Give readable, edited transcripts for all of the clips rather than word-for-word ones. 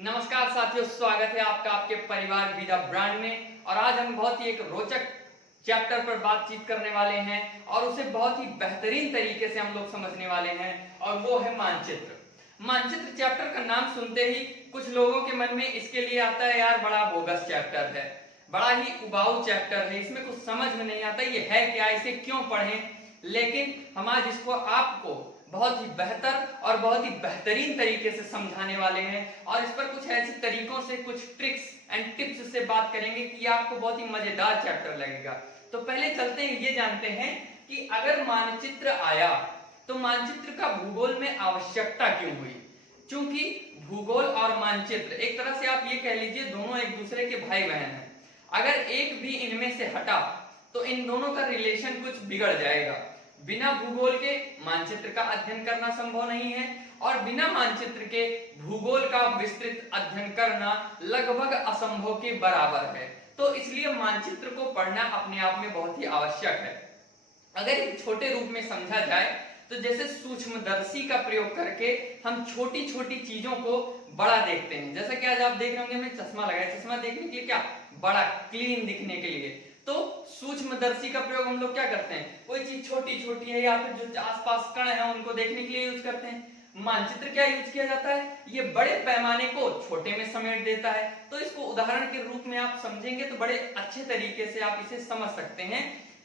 नमस्कार साथियों, स्वागत है आपका आपके परिवार विदा ब्रांड में। और आज हम बहुत ही एक रोचक चैप्टर पर बातचीत करने वाले हैं और उसे बहुत ही बेहतरीन तरीके से हम लोग समझने वाले हैं, और वो है मानचित्र। मानचित्र चैप्टर का नाम सुनते ही कुछ लोगों के मन में इसके लिए आता है, यार बड़ा बोगस चैप्टर है, बड़ा ही उबाऊ चैप्टर है, इसमें कुछ समझ में नहीं आता, ये है क्या, इसे क्यों पढ़ें। लेकिन हम आज इसको आपको बहुत ही बेहतर और बहुत ही बेहतरीन तरीके से समझाने वाले हैं, और इस पर कुछ ऐसे तरीकों से, कुछ ट्रिक्स एंड टिप्स से बात करेंगे कि ये आपको बहुत ही मजेदार चैप्टर लगेगा। तो पहले चलते हैं, ये जानते हैं कि अगर मानचित्र आया तो मानचित्र का भूगोल में आवश्यकता क्यों हुई। क्योंकि भूगोल और मानचित्र एक तरह से आप ये कह लीजिए दोनों एक दूसरे के भाई बहन हैं। अगर एक भी इनमें से हटा तो इन दोनों का रिलेशन कुछ बिगड़ जाएगा। बिना भूगोल के मानचित्र का अध्ययन करना संभव नहीं है, और बिना मानचित्र के भूगोल का विस्तृत अध्ययन करना लगभग असंभव के बराबर है। तो इसलिए मानचित्र को पढ़ना अपने आप में बहुत ही आवश्यक है। अगर एक छोटे रूप में समझा जाए तो जैसे सूक्ष्मदर्शी का प्रयोग करके हम छोटी छोटी चीजों को बड़ा देखते हैं। जैसा कि आज आप देख रहे होंगे, मैं चश्मा लगाया, चश्मा देखने के लिए क्या, बड़ा क्लीन दिखने के लिए। तो सूक्ष्मदर्शी का प्रयोग हम लोग क्या करते हैं, कोई चीज छोटी छोटी है या फिर जो आसपास कण है उनको देखने के लिए यूज करते हैं। मानचित्र क्या यूज किया जाता है, ये बड़े पैमाने को छोटे में समेट देता है। तो इसको उदाहरण के रूप में आप समझेंगे तो बड़े अच्छे तरीके से आप इसे समझ सकते हैं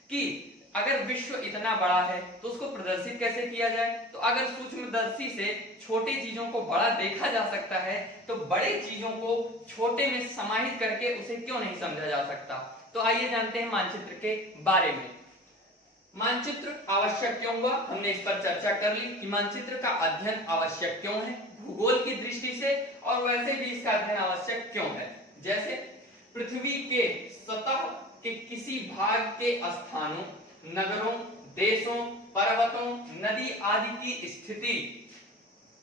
कि अगर विश्व इतना बड़ा है तो उसको प्रदर्शित कैसे किया जाए। तो अगर सूक्ष्मदर्शी से छोटी चीजों को बड़ा देखा जा सकता है तो बड़े चीजों को छोटे में समाहित करके उसे क्यों नहीं समझा जा सकता। तो आइए जानते हैं मानचित्र के बारे में। मानचित्र आवश्यक क्यों हुआ, हमने इस पर चर्चा कर ली कि मानचित्र का अध्ययन आवश्यक क्यों है भूगोल की दृष्टि से, और वैसे भी इसका अध्ययन आवश्यक क्यों है। जैसे पृथ्वी के सतह के किसी भाग के स्थानों, नगरों, देशों, पर्वतों, नदी आदि की स्थिति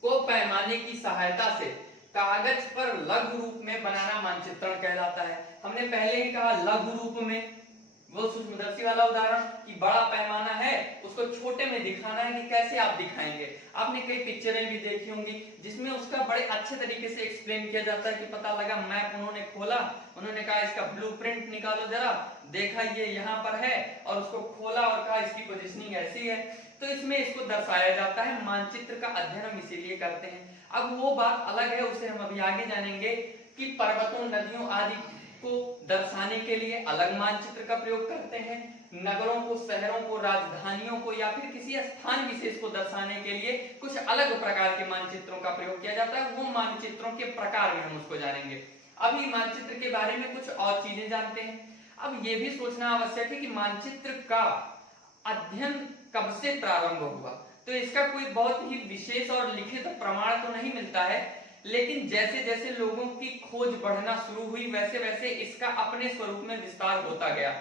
को पैमाने की सहायता से कागज पर लघु रूप में बनाना मानचित्रण कहलाता है। हमने पहले ही कहा लघु रूप में, वो सूक्ष्मदर्शी वाला उदाहरण कि बड़ा पैमाना है उसको छोटे में दिखाना है कि कैसे आप दिखाएंगे। आपने कई पिक्चरें भी देखी होंगी जिसमें उसका बड़े अच्छे तरीके से एक्सप्लेन किया जाता है कि पता लगा मैप उन्होंने खोला, उन्होंने कहा इसका ब्लूप्रिंट निकालो जरा, देखा ये यहाँ पर है, और उसको खोला और कहा इसकी पोजीशनिंग ऐसी है। तो इसमें इसको दर्शाया जाता है। मानचित्र का अध्ययन हम इसीलिए करते हैं। अब वो बात अलग है, उसे हम अभी आगे जानेंगे कि पर्वतों, नदियों आदि को दर्शाने के लिए अलग मानचित्र का प्रयोग करते हैं, नगरों को, शहरों को, राजधानियों को या फिर किसी स्थान विशेष को दर्शाने के लिए कुछ अलग प्रकार के मानचित्रों का प्रयोग किया जाता है। वो मानचित्रों के प्रकार में हम उसको जानेंगे। अभी मानचित्र के बारे में कुछ और चीजें जानते हैं। अब ये भी सोचना आवश्यक है कि मानचित्र का अध्ययन कब से प्रारंभ हुआ। तो इसका कोई बहुत ही विशेष और लिखित प्रमाण तो नहीं मिलता है, लेकिन जैसे जैसे लोगों की खोज बढ़ना शुरू हुई वैसे वैसे इसका अपने स्वरूप में विस्तार होता गया।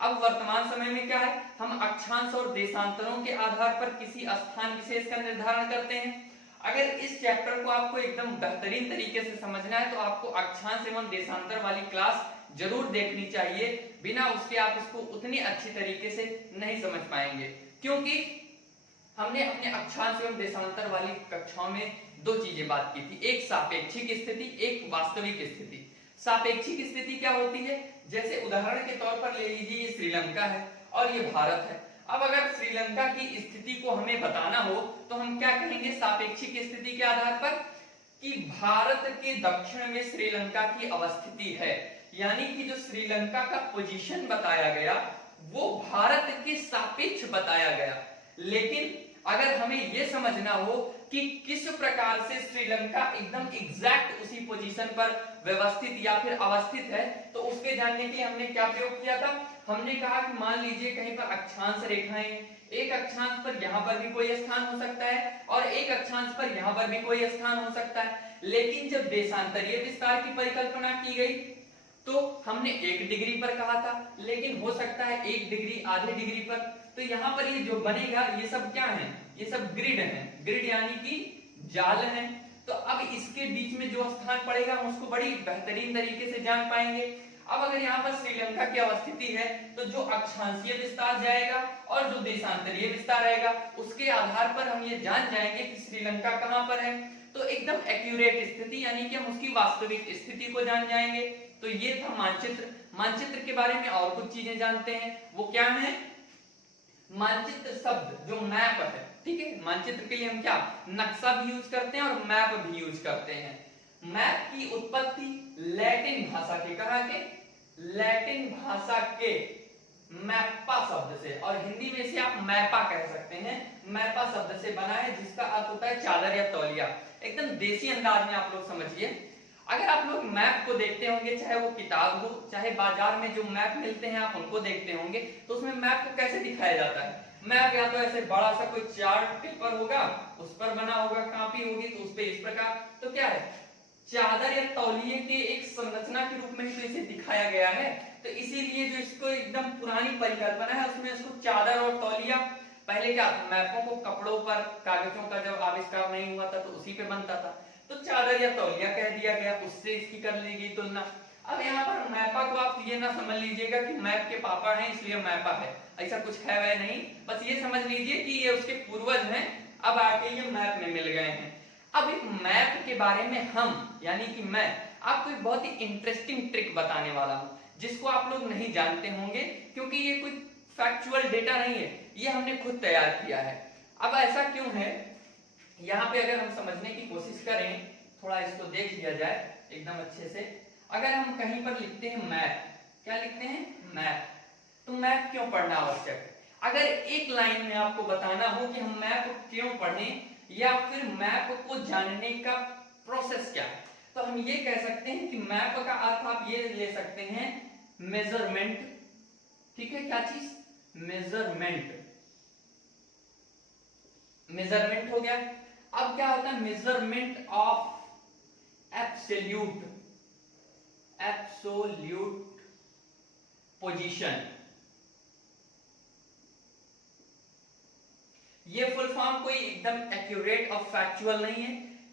अब वर्तमान समय में क्या है, हम अक्षांश और देशांतरों के आधार पर किसी स्थान विशेष का निर्धारण करते हैं। अगर इस चैप्टर को आपको एकदम बेहतरीन तरीके से समझना है तो आपको अक्षांश एवं देशांतर वाली क्लास जरूर देखनी चाहिए, बिना उसके आप इसको उतनी अच्छी तरीके से नहीं समझ पाएंगे। क्योंकि हमने अपने अक्षांश एवं देशांतर वाली कक्षाओं में दो चीजें बात की थी, एक सापेक्षिक स्थिति, एक वास्तविक स्थिति। सापेक्षिक स्थिति क्या होती है, जैसे उदाहरण के तौर पर ले लीजिए ये श्रीलंका है और ये भारत है। अब अगर श्रीलंका की स्थिति को हमें बताना हो तो हम क्या कहेंगे सापेक्षिक स्थिति के आधार पर, कि भारत के दक्षिण में श्रीलंका की अवस्थिति है, यानी कि जो श्रीलंका का पोजीशन बताया गया वो भारत के सापेक्ष बताया गया। लेकिन अगर हमें यह समझना हो कि किस प्रकार से श्रीलंका एकदम एग्जैक्ट उसी पोजीशन पर व्यवस्थित या फिर अवस्थित है, तो उसके जानने के लिए हमने क्या प्रयोग किया था, हमने कहा कि मान लीजिए कहीं पर अक्षांश रेखाएं, एक अक्षांश पर यहां पर भी कोई स्थान हो सकता है और एक अक्षांश पर यहां पर भी कोई स्थान हो सकता है। लेकिन जब देशांतरीय विस्तार की परिकल्पना की गई तो हमने 1 डिग्री पर कहा था, लेकिन हो सकता है 1 डिग्री, आधे डिग्री पर। तो यहाँ पर ये जो बनेगा ये सब क्या है, ये सब ग्रिड है, ग्रिड यानी कि जाल है। तो अब इसके बीच में जो स्थान पड़ेगा हम उसको बड़ी बेहतरीन तरीके से जान पाएंगे। अब अगर यहाँ पर श्रीलंका की अवस्थिति है तो जो अक्षांशीय विस्तार जाएगा और जो देशांतरीय विस्तार रहेगा उसके आधार पर हम ये जान जाएंगे कि श्रीलंका कहाँ पर है। तो एकदम एक्यूरेट स्थिति यानी कि हम उसकी वास्तविक स्थिति को जान जाएंगे। तो ये था मानचित्र। मानचित्र के बारे में और कुछ चीजें जानते हैं, वो क्या है? मानचित्र शब्द जो मैप है, ठीक है, मानचित्र के लिए हम क्या नक्शा भी यूज करते हैं और मैप भी यूज करते हैं। मैप की उत्पत्ति लैटिन भाषा के, कहा के लैटिन भाषा के मैप्पा शब्द से, और हिंदी में इसे आप मैपा कह सकते हैं, मैपा शब्द से बना है जिसका अर्थ होता है चादर या तौलिया। एकदम देसी अंदाज में आप लोग समझिए। अगर आप लोग मैप को देखते होंगे, चाहे वो किताब हो चाहे बाजार में जो मैप मिलते हैं आप उनको देखते होंगे, तो उसमें मैप को कैसे दिखाया जाता है? मैप या तो ऐसे बड़ा सा कोई चार्ट पेपर होगा, उस पर बना होगा, कापी होगी तो उस पे इस प्रकार, तो क्या है चादर या तौलिए के एक संरचना के रूप में तो इसे दिखाया गया है। तो इसीलिए जो इसको एकदम पुरानी परिकल्पना है उसमें इसको चादर और तौलिया, पहले क्या मैपों को कपड़ों पर कागजों का जब आविष्कार नहीं हुआ था तो उसी पे बनता था, तो चादर या तौलिया कह दिया गया, उससे इसकी कर ली गई तुलना। अब यहाँ पर मैपा को आप ये ना समझ लीजिएगा कि मैप के पापा हैं इसलिए मैपा है, ऐसा कुछ है वह नहीं, बस ये समझ लीजिए कि ये उसके पूर्वज हैं, अब आके ये मैप में मिल गए हैं। अब एक मैप के बारे में हम यानी कि मैं आपको एक बहुत ही इंटरेस्टिंग ट्रिक बताने वाला हूं जिसको आप लोग नहीं जानते होंगे, क्योंकि ये कोई फैक्चुअल डेटा नहीं है, ये हमने खुद तैयार किया है। अब ऐसा क्यों है, यहाँ पे अगर हम समझने की कोशिश करें, थोड़ा इसको देख लिया जाए एकदम अच्छे से। अगर हम कहीं पर लिखते हैं मैप, क्या लिखते हैं मैप, तो मैप क्यों पढ़ना आवश्यक है? अगर एक लाइन में आपको बताना हो कि हम मैप क्यों पढ़ें या फिर मैप को जानने का प्रोसेस क्या है, तो हम ये कह सकते हैं कि मैप का अर्थ आप ये ले सकते हैं मेजरमेंट, ठीक है, क्या चीज मेजरमेंट, मेजरमेंट हो गया। अब क्या होता है measurement of absolute, absolute position. ये फुल फॉर्म कोई एकदम एक्यूरेट और फैक्चुअल नहीं है,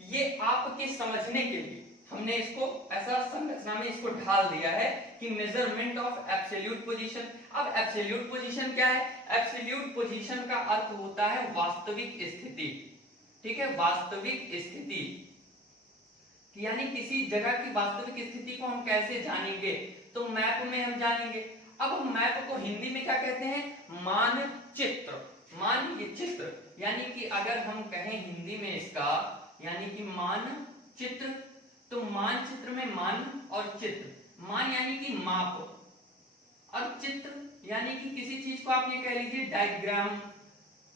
ये आपके समझने के लिए हमने इसको ऐसा संरचना में इसको ढाल दिया है कि मेजरमेंट ऑफ एब्सोल्यूट पोजीशन। अब एब्सोल्यूट पोजीशन क्या है? एब्सोल्यूट पोजीशन का अर्थ होता है वास्तविक स्थिति, ठीक है, वास्तविक स्थिति, यानी किसी जगह की वास्तविक स्थिति को हम कैसे जानेंगे, तो मैप में हम जानेंगे। अब हम मैप को हिंदी में क्या कहते हैं? मानचित्र, मानचित्र, यानी कि अगर हम कहें हिंदी में इसका यानी कि मानचित्र, तो मानचित्र में मान और चित्र, मान यानी कि माप और चित्र यानी कि किसी चीज को आप ये कह लीजिए डायग्राम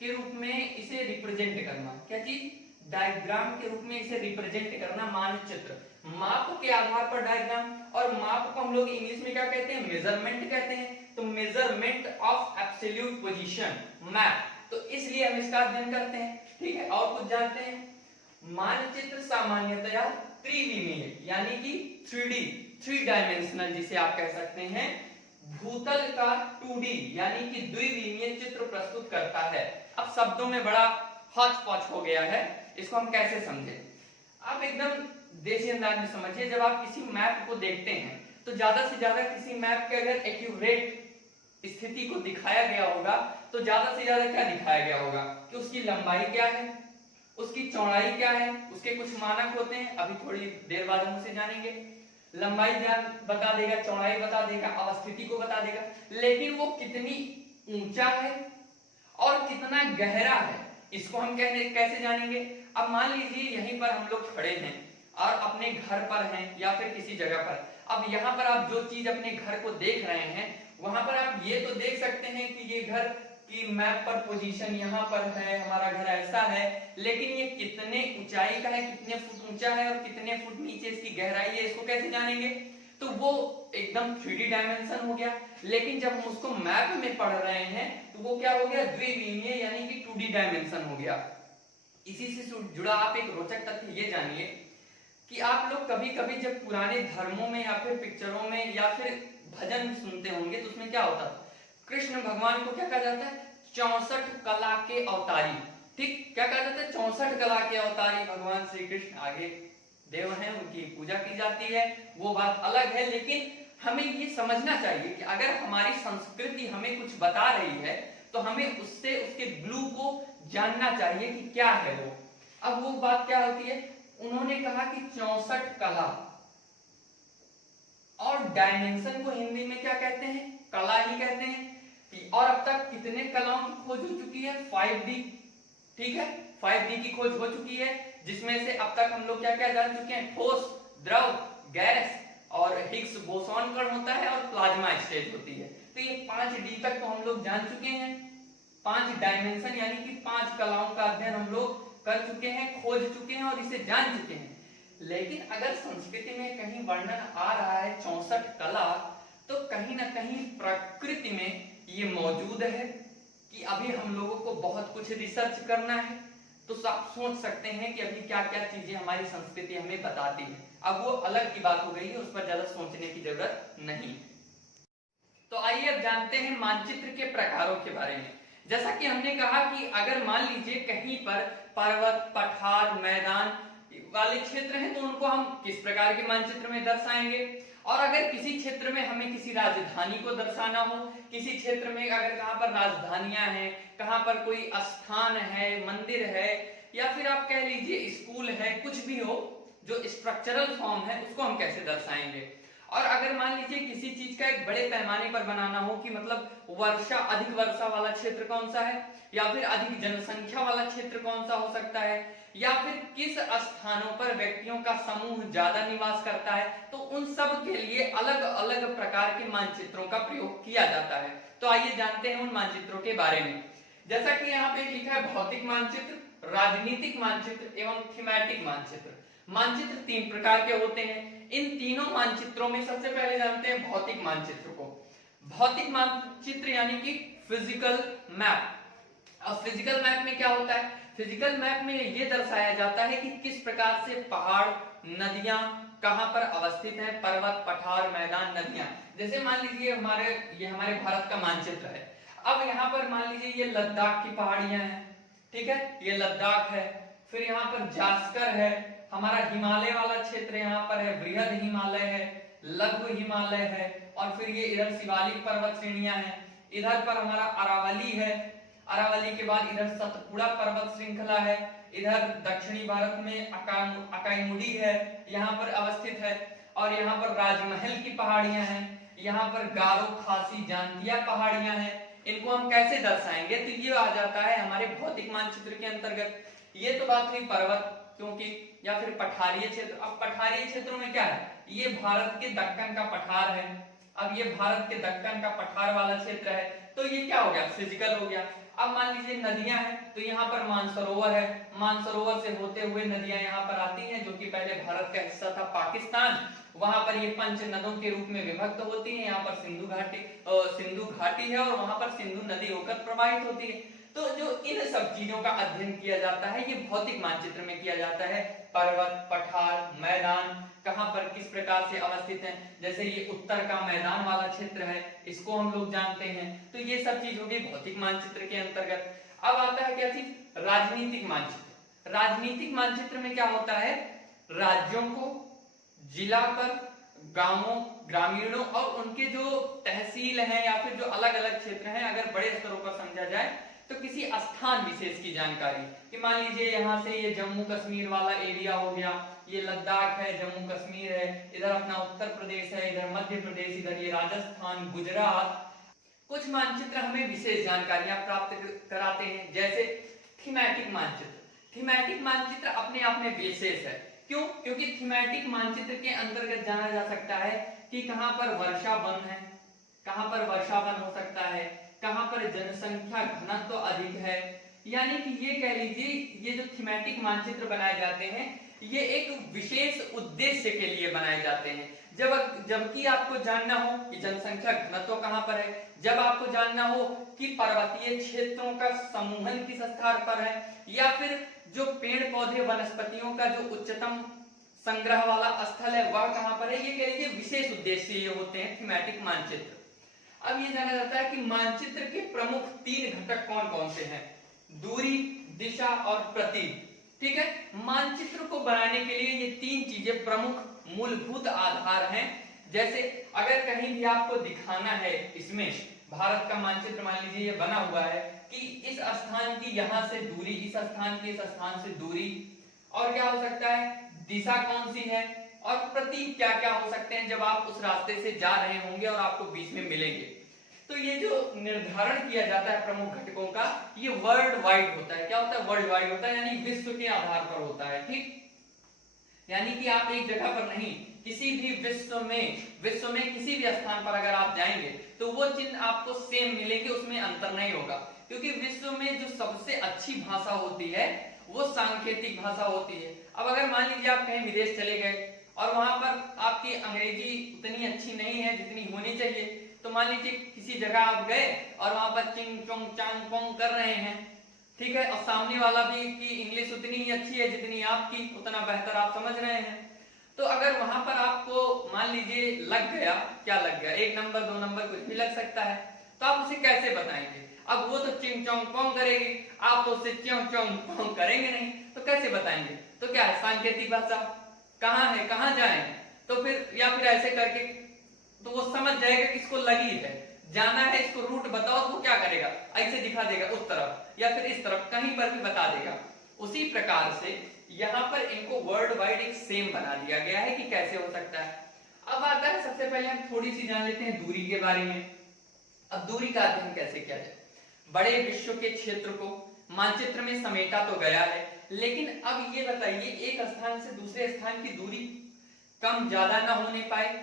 के रूप में इसे रिप्रेजेंट करना। क्या चीज? डायग्राम के रूप में इसे रिप्रेजेंट करना, मानचित्र। माप के आधार पर डायग्राम, और माप को हम लोग इंग्लिश में क्या कहते हैं? मेजरमेंट कहते हैं। तो measurement of absolute position, map, तो इसलिए हम इसका अध्ययन करते हैं, ठीक है। और कुछ जानते हैं? मानचित्र सामान्यतया त्रिविमीय यानी कि 3D, 3 डायमेंशनल जिसे आप कह सकते हैं, भूतल का 2D यानी कि द्विविमीय चित्र प्रस्तुत करता है। अब शब्दों में बड़ा हौच पौच हो गया है, इसको हम कैसे समझें? आप एकदम देसी अंदाज में समझिए। जब आप किसी मैप को देखते हैं तो ज्यादा से ज्यादा किसी मैप के अगर एक्यूरेट स्थिति को दिखाया गया होगा तो ज्यादा से ज्यादा क्या दिखाया गया होगा कि उसकी लंबाई क्या है, उसकी चौड़ाई क्या है, उसके कुछ मानक होते हैं, अभी थोड़ी देर बाद हम उसे जानेंगे। लंबाई बता देगा, चौड़ाई बता देगा, अवस्थिति को बता देगा, लेकिन वो कितनी ऊंचा है और कितना गहरा है इसको हम कैसे जानेंगे? अब मान लीजिए यहीं पर हम लोग खड़े हैं और अपने घर पर हैं या फिर किसी जगह पर। अब यहाँ पर आप जो चीज अपने घर को देख रहे हैं वहां पर आप ये तो देख सकते हैं कि ये घर की मैप पर पोजीशन यहाँ पर है, हमारा घर ऐसा है, लेकिन ये कितने ऊंचाई का है, कितने फुट ऊंचा है और कितने फुट नीचे इसकी गहराई है, इसको कैसे जानेंगे? तो वो एकदम 3D डायमेंशन हो गया। लेकिन जब हम उसको मैप में पढ़ रहे हैं तो वो क्या हो गया? द्विविमीय यानी कि 2D डायमेंशन हो गया। इसी से जुड़ा आप एक रोचक तथ्य ये जानिए कि आप लोग कभी कभी जब पुराने धर्मों में या फिर पिक्चरों में या फिर भजन सुनते होंगे तो उसमें क्या होता था? कृष्ण भगवान को क्या कहा जाता है? 64 कला के अवतारी, ठीक, क्या कहा जाता है? 64 कला के अवतारी भगवान श्री कृष्ण। आगे देव हैं, उनकी पूजा की जाती है, वो बात अलग है। लेकिन हमें ये समझना चाहिए कि अगर हमारी संस्कृति हमें कुछ बता रही है तो हमें उससे उसके ग्लू को जानना चाहिए कि क्या है वो। अब वो बात क्या होती है? उन्होंने कहा कि 64 कला, और डायमेंशन को हिंदी में क्या कहते हैं, कला ही कहते हैं। और अब तक कितने कलाओं की खोज हो चुकी है, 5D। ठीक है, 5D की खोज हो चुकी है, जिसमें से अब तक हम लोग क्या क्या जान चुके हैं, ठोस, द्रव, गैस, और हिग्स बोसॉन कण होता है, और प्लाज्मा स्टेज होती है। तो ये 5D तक तो हम लोग जान चुके हैं। 5 डायमेंशन यानी कि 5 कलाओं का अध्ययन हम लोग कर चुके हैं, खोज चुके हैं और इसे जान चुके हैं। लेकिन अगर संस्कृति में कहीं वर्णन आ रहा है 64 कला, तो कहीं ना कहीं प्रकृति में ये मौजूद है कि अभी हम लोगों को बहुत कुछ रिसर्च करना है। तो आप सोच सकते हैं कि अभी क्या क्या चीजें हमारी संस्कृति हमें बताती है। अब वो अलग की बात हो गई है, उस पर ज्यादा सोचने की जरूरत नहीं। तो आइए अब जानते हैं मानचित्र के प्रकारों के बारे में। जैसा कि हमने कहा कि अगर मान लीजिए कहीं पर पर्वत, पठार, मैदान वाले क्षेत्र हैं, तो उनको हम किस प्रकार के मानचित्र में दर्शाएंगे। और अगर किसी क्षेत्र में हमें किसी राजधानी को दर्शाना हो, किसी क्षेत्र में अगर कहां पर राजधानियां हैं, कहां पर कोई स्थान है, मंदिर है, या फिर आप कह लीजिए स्कूल है, कुछ भी हो जो स्ट्रक्चरल फॉर्म है, उसको हम कैसे दर्शाएंगे। और अगर मान लीजिए किसी चीज का एक बड़े पैमाने पर बनाना हो कि मतलब वर्षा, अधिक वर्षा वाला क्षेत्र कौन सा है, या फिर अधिक जनसंख्या वाला क्षेत्र कौन सा हो सकता है, या फिर किस स्थानों पर व्यक्तियों का समूह ज्यादा निवास करता है, तो उन सब के लिए अलग अलग प्रकार के मानचित्रों का प्रयोग किया जाता है। तो आइए जानते हैं उन मानचित्रों के बारे में। जैसा कि यहाँ पे लिखा है भौतिक मानचित्र, राजनीतिक मानचित्र एवं थीमैटिक मानचित्र। मानचित्र 3 प्रकार के होते हैं। इन तीनों मानचित्रों में सबसे पहले जानते हैं भौतिक मानचित्र को। भौतिक मानचित्र यानी कि फिजिकल मैप। अब फिजिकल मैप में क्या होता है, फिजिकल मैप में ये दर्शाया जाता है कि किस प्रकार से पहाड़, नदियां कहां पर अवस्थित हैं, पर्वत, पठार, मैदान, नदियां। जैसे मान लीजिए ये हमारे भारत का मानचित्र है। अब यहाँ पर मान लीजिए ये लद्दाख की पहाड़ियां हैं, ठीक है, ये लद्दाख है। फिर यहाँ पर जास्कर है, हमारा हिमालय वाला क्षेत्र यहाँ पर है, बृहद हिमालय है, लघु हिमालय है, और फिर ये इधर शिवालिक पर्वत श्रेणियां हैं। इधर पर हमारा अरावली है, अरावली के बाद इधर सतपुड़ा पर्वत श्रृंखला है, इधर दक्षिणी भारत में अकाईमुडी है, यहाँ पर अवस्थित है। और यहाँ पर राजमहल की पहाड़ियां हैं, यहाँ पर गारो, खासी, जांतिया पहाड़ियां हैं। इनको हम कैसे दर्शाएंगे, तो ये आ जाता है हमारे भौतिक मानचित्र के अंतर्गत। ये तो बात हुई पर्वत, क्योंकि, या फिर पठारीय क्षेत्र। अब पठारीय क्षेत्रों में क्या है, ये भारत के दक्कन का पठार है। अब ये भारत के दक्कन का पठार वाला क्षेत्र है, तो ये क्या हो गया, फिजिकल हो गया। अब मान लीजिए नदियां हैं, तो यहाँ पर मानसरोवर है, मानसरोवर से होते हुए नदियां यहाँ पर आती हैं, जो कि पहले भारत का हिस्सा था पाकिस्तान। वहां पर ये 5 नदों के रूप में विभक्त होती हैं। यहाँ पर सिंधु घाटी है, और वहां पर सिंधु नदी होकर प्रवाहित होती है। तो जो इन सब चीजों का अध्ययन किया जाता है, ये भौतिक मानचित्र में किया जाता है। पर्वत, पठार, मैदान कहां पर किस प्रकार से अवस्थित हैं। जैसे ये उत्तर का मैदान वाला क्षेत्र है, इसको हम लोग जानते हैं। तो ये सब चीज होगी भौतिक मानचित्र के अंतर्गत। अब आता है क्या चीज, राजनीतिक मानचित्र। राजनीतिक मानचित्र में क्या होता है, राज्यों को जिला पर, गांवों, ग्रामीणों और उनके जो तहसील हैं या फिर जो अलग अलग क्षेत्र हैं, अगर बड़े स्तरों पर समझा जाए तो किसी स्थान विशेष की जानकारी, कि मान लीजिए यहाँ से ये जम्मू कश्मीर वाला एरिया हो गया, ये लद्दाख है, जम्मू कश्मीर है, इधर अपना उत्तर प्रदेश है, इधर मध्य प्रदेश, इधर ये राजस्थान, गुजरात। कुछ मानचित्र हमें विशेष जानकारियां प्राप्त कराते हैं, जैसे थीमैटिक मानचित्र। थीमैटिक मानचित्र अपने आप में विशेष है। क्यों? क्योंकि थीमैटिक मानचित्र के अंतर्गत जाना जा सकता है कि कहां पर वर्षा वन है, कहां पर वर्षा वन हो सकता है, कहां पर जनसंख्या घनत्व तो अधिक है। यानी कि ये कह लीजिए, ये जो थीमैटिक मानचित्र बनाए जाते हैं, ये एक विशेष उद्देश्य के लिए बनाए जाते हैं। जबकि आपको जानना हो कि जनसंख्या घनत्व कहां पर है, जब आपको जानना हो कि पर्वतीय क्षेत्रों का समूहन किस स्थान पर है, या फिर जो पेड़ पौधे वनस्पतियों का जो उच्चतम संग्रह वाला स्थल है वह कहां पर है, ये कह लीजिए विशेष उद्देश्य ये होते हैं थीमैटिक मानचित्र। अब ये जाना जाता है कि मानचित्र के प्रमुख 3 घटक कौन कौन से हैं, दूरी, दिशा और प्रतीक। ठीक है, मानचित्र को बनाने के लिए ये 3 चीजें प्रमुख मूलभूत आधार हैं। जैसे अगर कहीं भी आपको दिखाना है, इसमें भारत का मानचित्र मान लीजिए ये बना हुआ है कि इस स्थान की यहां से दूरी, इस स्थान की इस स्थान से दूरी, और क्या हो सकता है दिशा कौन सी है और प्रतीक क्या क्या हो सकते हैं जब आप उस रास्ते से जा रहे होंगे और आपको बीच में मिलेंगे। तो ये जो निर्धारण किया जाता है प्रमुख घटकों का, ये वर्ल्ड वाइड होता है। क्या होता है? वर्ल्ड वाइड होता है, यानी विश्व के आधार पर होता है। ठीक, यानी कि आप एक जगह पर नहीं, किसी भी विश्व में किसी भी स्थान पर अगर आप जाएंगे तो वो चिन्ह आपको सेम मिलेंगे, उसमें अंतर नहीं होगा। क्योंकि विश्व में जो सबसे अच्छी भाषा होती है वो सांकेतिक भाषा होती है। अब अगर मान लीजिए आप कहीं विदेश चले गए और वहां पर आपकी अंग्रेजी उतनी अच्छी नहीं है जितनी होनी चाहिए, तो मान लीजिए किसी जगह आप गए और वहां पर चिंग चोंग चांग पोंग कर रहे हैं, ठीक है, और सामने वाला भी की इंग्लिश उतनी ही अच्छी है जितनी आपकी, उतना बेहतर आप समझ रहे हैं। तो अगर वहां पर आपको मान लीजिए लग गया, क्या लग गया, 1 नंबर 2 नंबर कुछ भी लग सकता है, तो आप उसे कैसे बताएंगे? अब वो तो चिंग चोंग पोंग करेगी, आप तो उससे च्यों चोंग पोंग करेंगे नहीं, तो कैसे बताएंगे? तो क्या है, सांकेतिक भाषा। कहाँ है, कहाँ जाए, तो फिर या फिर ऐसे करके तो वो समझ जाएगा कि इसको लगी है, जाना है, इसको रूट बताओ, तो वो क्या करेगा, ऐसे दिखा देगा उस तरफ या फिर इस तरफ, कहीं पर भी बता देगा। उसी प्रकार से यहाँ पर इनको वर्ल्ड वाइड एक सेम बना दिया गया है कि कैसे हो सकता है। अब आता है, सबसे पहले हम थोड़ी सी जान लेते हैं दूरी के बारे में। अब दूरी का अध्ययन कैसे किया जाए? बड़े विश्व के क्षेत्र को मानचित्र में समेटा तो गया है, लेकिन अब ये बताइए एक स्थान से दूसरे स्थान की दूरी कम ज्यादा ना होने पाए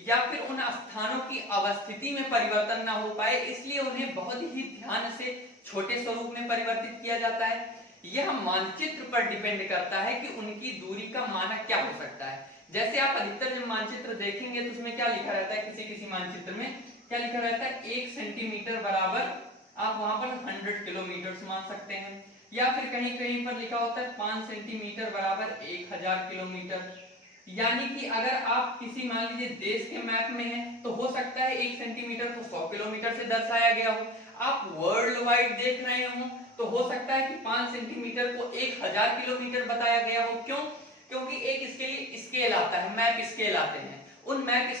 या फिर उन स्थानों की अवस्थिति में परिवर्तन ना हो पाए, इसलिए उन्हें बहुत ही ध्यान से छोटे स्वरूप में परिवर्तित किया जाता है। यह मानचित्र पर डिपेंड करता है कि उनकी दूरी का मानक क्या हो सकता है। जैसे आप अधिकतर जब मानचित्र देखेंगे तो उसमें क्या लिखा रहता है, किसी किसी मानचित्र में क्या लिखा रहता है, 1 सेंटीमीटर बराबर आप वहां पर 100 किलोमीटर मान सकते हैं, या फिर कहीं कहीं पर लिखा होता है 5 सेंटीमीटर बराबर 1000 किलोमीटर। यानी कि अगर आप किसी मान लीजिए देश के मैप में हैं तो हो सकता है 1 सेंटीमीटर को 100 किलोमीटर से दर्शाया गया हो। आप वर्ल्ड वाइड देख रहे हो तो हो सकता है कि 5 सेंटीमीटर को 1000 किलोमीटर बताया गया हो। क्यों? क्योंकि एक इसके लिए स्केल आता है, मैप स्केल आते हैं। उन मैप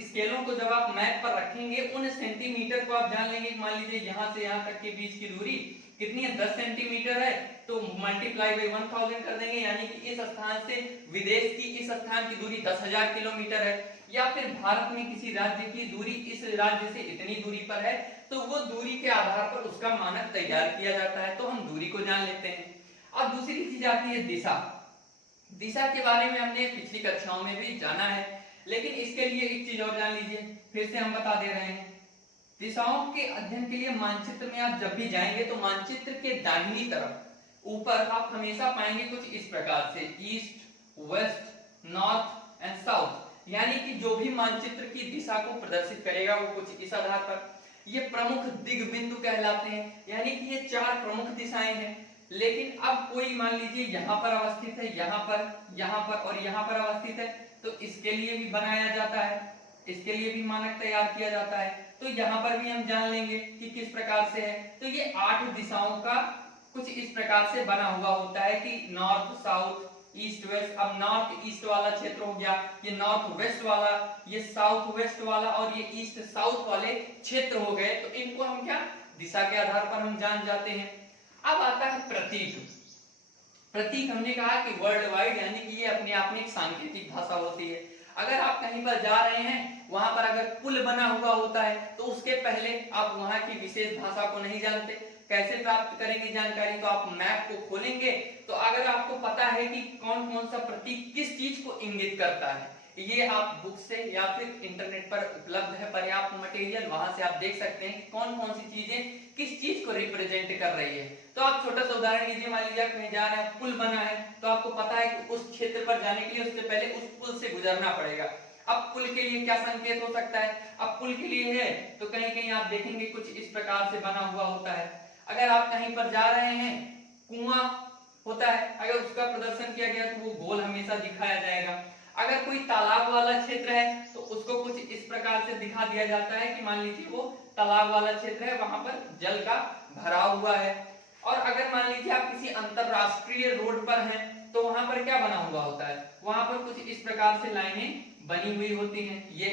स्केलों को जब आप मैप पर रखेंगे, उन सेंटीमीटर को आप जान लेंगे। मान लीजिए यहाँ से यहाँ तक के बीच की दूरी कितनी है, 10 सेंटीमीटर है, तो मल्टीप्लाई बाई 1000 कर देंगे, यानी कि इस स्थान से विदेश की इस स्थान की दूरी 10,000 किलोमीटर है। या फिर भारत में किसी राज्य की दूरी इस राज्य से इतनी दूरी पर है, तो वो दूरी के आधार पर उसका मानक तैयार किया जाता है, तो हम दूरी को जान लेते हैं। अब दूसरी चीज आती है दिशा। दिशा के बारे में हमने पिछली कक्षाओं में भी जाना है, लेकिन इसके लिए एक चीज और जान लीजिए, फिर से हम बता दे रहे हैं। दिशाओं के अध्ययन के लिए मानचित्र में आप जब भी जाएंगे तो मानचित्र के दाहिनी तरफ ऊपर आप हमेशा पाएंगे कुछ इस प्रकार से, east, west, north and south, यानी कि जो भी मानचित्र की दिशा को प्रदर्शित करेगा वो कुछ इस आधार पर। ये प्रमुख दिग बिंदु कहलाते हैं, यानी कि ये 4 प्रमुख दिशाएं हैं। लेकिन अब कोई मान लीजिए यहाँ पर अवस्थित है, यहाँ पर और यहाँ पर अवस्थित है, तो इसके लिए भी बनाया जाता है, इसके लिए भी मानक तैयार किया जाता है। तो यहाँ पर भी हम जान लेंगे कि किस प्रकार से है। तो ये 8 दिशाओं का कुछ इस प्रकार से बना हुआ होता है कि नॉर्थ, साउथ, ईस्ट, वेस्ट। अब नॉर्थ ईस्ट वाला क्षेत्र हो गया, ये नॉर्थ वेस्ट वाला, ये साउथ वेस्ट वाला और ये ईस्ट साउथ वाले क्षेत्र हो गए। तो इनको हम क्या, दिशा के आधार पर हम जान जाते हैं। अब आता है प्रतीक। प्रतीक हमने कहा कि वर्ल्ड वाइड, यानी कि ये अपने आप में एक सांकेतिक भाषा होती है। अगर आप कहीं पर जा रहे हैं, वहां पर अगर पुल बना हुआ होता है तो उसके पहले आप वहां की विशेष भाषा को नहीं जानते, कैसे प्राप्त करेंगे जानकारी? तो आप मैप को खोलेंगे, तो अगर आपको पता है कि कौन कौन सा प्रतीक किस चीज को इंगित करता है, ये आप बुक से या फिर इंटरनेट पर उपलब्ध है पर्याप्त मटेरियल, वहां से आप देख सकते हैं कि कौन कौन सी चीजें किस चीज को रिप्रेजेंट कर रही है। तो आप छोटा सा उदाहरण लीजिए, मान लीजिए कहीं जा रहे हैं, पुल बना है, तो आपको पता है कि उस क्षेत्र पर जाने के लिए उससे पहले उस पुल से गुजरना पड़ेगा। अब पुल के लिए क्या संकेत हो सकता है? अब पुल के लिए है तो कहीं कहीं आप देखेंगे कुछ इस प्रकार से बना हुआ होता है। अगर आप कहीं पर जा रहे हैं, कुआं होता है, अगर उसका प्रदर्शन किया गया तो वो गोल हमेशा दिखाया जाएगा। अगर कोई तालाब वाला क्षेत्र है तो उसको कुछ इस प्रकार से दिखा दिया जाता है कि मान लीजिए वो तालाब वाला क्षेत्र है, वहां पर जल का भराव हुआ है। और अगर मान लीजिए आप किसी अंतरराष्ट्रीय रोड पर हैं तो वहां पर क्या बना हुआ होता है, वहां पर कुछ इस प्रकार से लाइनें बनी हुई होती हैं। ये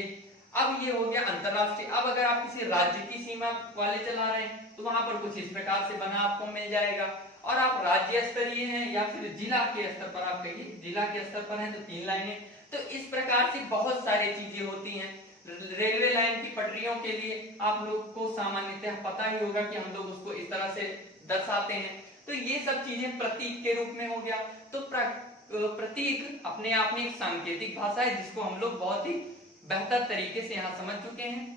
अब ये हो गया अंतरराष्ट्रीय। अब अगर आप किसी राज्य की सीमा वाले चला रहे हैं तो वहां पर कुछ इस प्रकार से बना आपको मिल जाएगा। और आप राज्य स्तरीय हैं या फिर जिला के स्तर पर, आप कहिए जिला के स्तर पर हैं तो 3 लाइनें। तो इस प्रकार से बहुत सारी चीजें होती हैं। रेलवे लाइन की पटरियों के लिए आप लोग को सामान्यतः पता ही होगा कि हम लोग उसको इस तरह से दर्शाते हैं। तो ये सब चीजें प्रतीक के रूप में हो गया। तो प्रतीक अपने आप में एक सांकेतिक भाषा है जिसको हम लोग बहुत ही बेहतर तरीके से यहाँ समझ चुके हैं।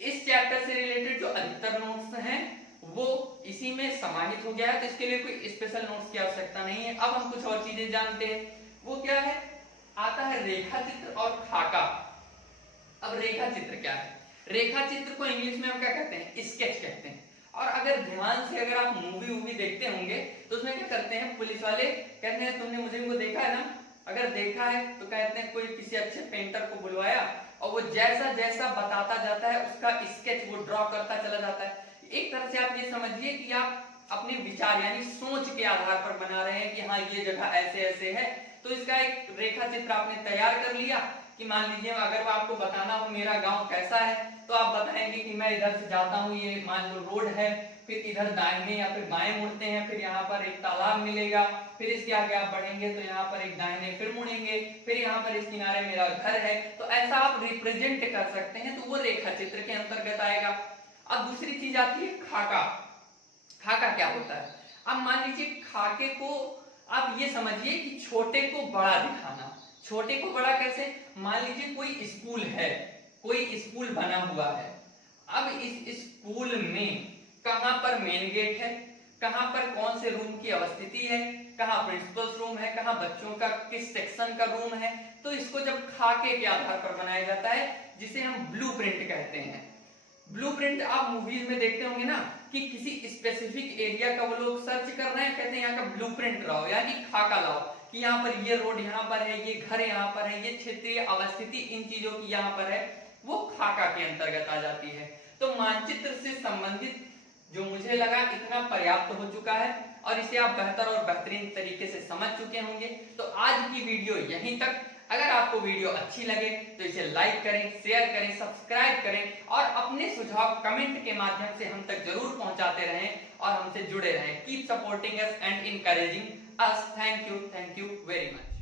इस चैप्टर से रिलेटेड जो अधिकतर नोट्स हैं वो इसी में समाहित हो गया है, तो इसके लिए कोई स्पेशल नोट्स की आवश्यकता नहीं है। अब हम कुछ और चीजें जानते हैं। वो क्या है, आता है रेखा चित्र और खाका। अब रेखा चित्र क्या है? रेखा चित्र को इंग्लिश में हम क्या कहते हैं? स्केच कहते हैं। और अगर ध्यान से अगर आप मूवी देखते होंगे तो उसमें क्या करते हैं पुलिस वाले, कहते हैं तुमने मुझे वो देखा है ना? अगर देखा है तो कहते हैं कोई किसी अच्छे पेंटर को बुलवाया और वो जैसा जैसा बताता जाता है उसका स्केच वो ड्रॉ करता चला जाता है। एक तरह से आप ये समझिए कि आप अपने विचार यानी सोच के आधार पर बना रहे हैं कि हाँ ये जगह ऐसे ऐसे है। तो इसका एक रेखा चित्र आपने तैयार कर लिया कि मान लीजिए अगर आपको बताना हो मेरा गांव कैसा है तो आप बताएंगे कि मैं इधर से जाता हूँ, ये मान लो रोड है, फिर इधर दाहिने या फिर बाएं मुड़ते हैं, फिर यहाँ पर एक तालाब मिलेगा, फिर इसके आगे आप बढ़ेंगे तो यहाँ पर एक दाहिने फिर मुड़ेंगे, फिर यहाँ पर इस किनारे मेरा घर है। तो ऐसा आप रिप्रेजेंट कर सकते हैं, तो वो रेखा चित्र के अंतर्गत आएगा। अब दूसरी चीज आती है खाका। खाका क्या होता है? अब मान लीजिए खाके को आप ये समझिए कि छोटे को बड़ा दिखाना। छोटे को बड़ा कैसे? मान लीजिए कोई स्कूल है, कोई स्कूल बना हुआ है। अब इस स्कूल में कहां पर मेन गेट है, कहां पर कौन से रूम की अवस्थिति है, कहां प्रिंसिपल्स रूम है, कहां बच्चों का किस सेक्शन का रूम है। तो इसको जब खाके के आधार पर बनाया जाता है जिसे हम ब्लूप्रिंट कहते हैं। ब्लूप्रिंट आप मूवीज में देखते होंगे ना कि किसी स्पेसिफिक एरिया का वो लोग सर्च कर रहे हैं, कहते हैं यहाँ का ब्लूप्रिंट लाओ यानी खाका लाओ कि यहाँ पर ये रोड यहाँ पर है, ये घर यहाँ पर है, ये क्षेत्रीय अवस्थिति इन चीजों की यहाँ पर है, वो खाका के अंतर्गत आ जाती है। तो मानचित्र से संबंधित जो मुझे लगा इतना पर्याप्त हो चुका है और इसे आप बेहतर और बेहतरीन तरीके से समझ चुके होंगे। तो आज की वीडियो यहीं तक। अगर आपको वीडियो अच्छी लगे तो इसे लाइक करें, शेयर करें, सब्सक्राइब करें और अपने सुझाव कमेंट के माध्यम से हम तक जरूर पहुंचाते रहें और हमसे जुड़े रहें। Keep supporting us and encouraging us. Thank you very much.